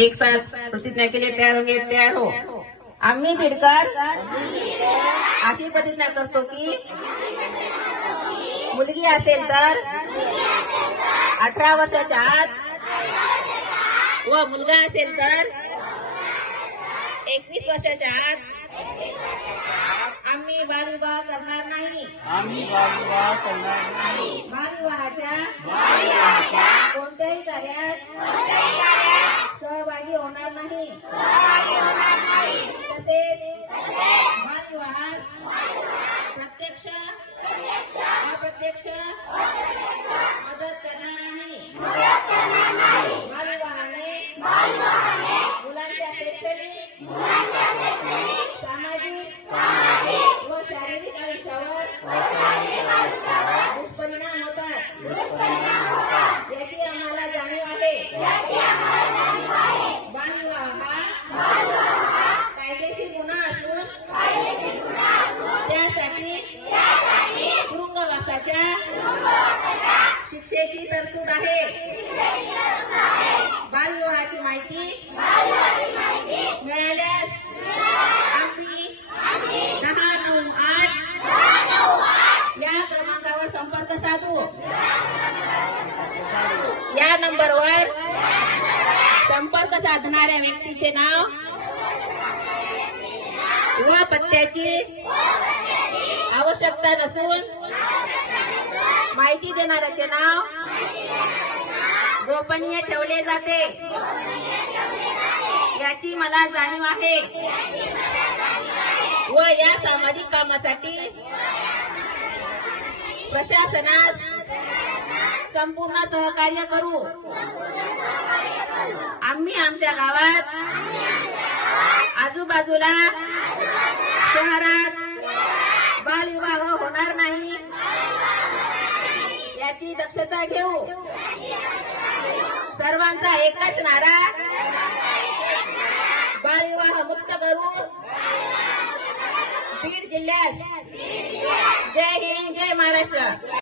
एक साथ प्रतिज्ञा के लिए तैयार होंगे? तैयार हो? आम्ही बीडकर अशी प्रतिज्ञा करतो की मुलगी असेल तर 18 वर्षाच्या आत व मुलगा असेल तर 21 वर्षाच्या आत आम्ही बालविवाह करणार नाही. बालविवाहाच्या कोणत्याही कार्यात सहभागी होणार नाही. तसेच बालविवाहात प्रत्यक्ष अप्रत्यक्ष मदत करणार नाही. बालविवाहाने मुलांच्या शैक्षणिक सामाजिक व शारीरिक आयुष्यावर दुष्परिणाम होतात. याची आम्हाला जाणीव आहे. बालविवाह हा कायदेशीर गुन्हा असून त्यासाठी तुरुंगवासाच्या शिक्षेची तरतूद आहे. बालविवाहाची माहिती मिळाल्यास आम्ही 1098 या क्रमांकावर संपर्क साधू. या नंबरवर संपर्क साधणाऱ्या व्यक्तीचे नाव व पत्त्याची आवश्यकता नसून माहिती देणाऱ्याचे नाव गोपनीय ठेवले जाते. याची मला जाणीव आहे व या सामाजिक कामासाठी प्रशासनास संपूर्ण सहकार्य करू. आम्ही आमच्या गावात आजूबाजूला शहरात बालविवाह होणार नाही याची दक्षता घेऊ. सर्वांचा एकच नारा, बालविवाह मुक्त करू. बीड जिल्ह्यात जय हिंद, जय महाराष्ट्र.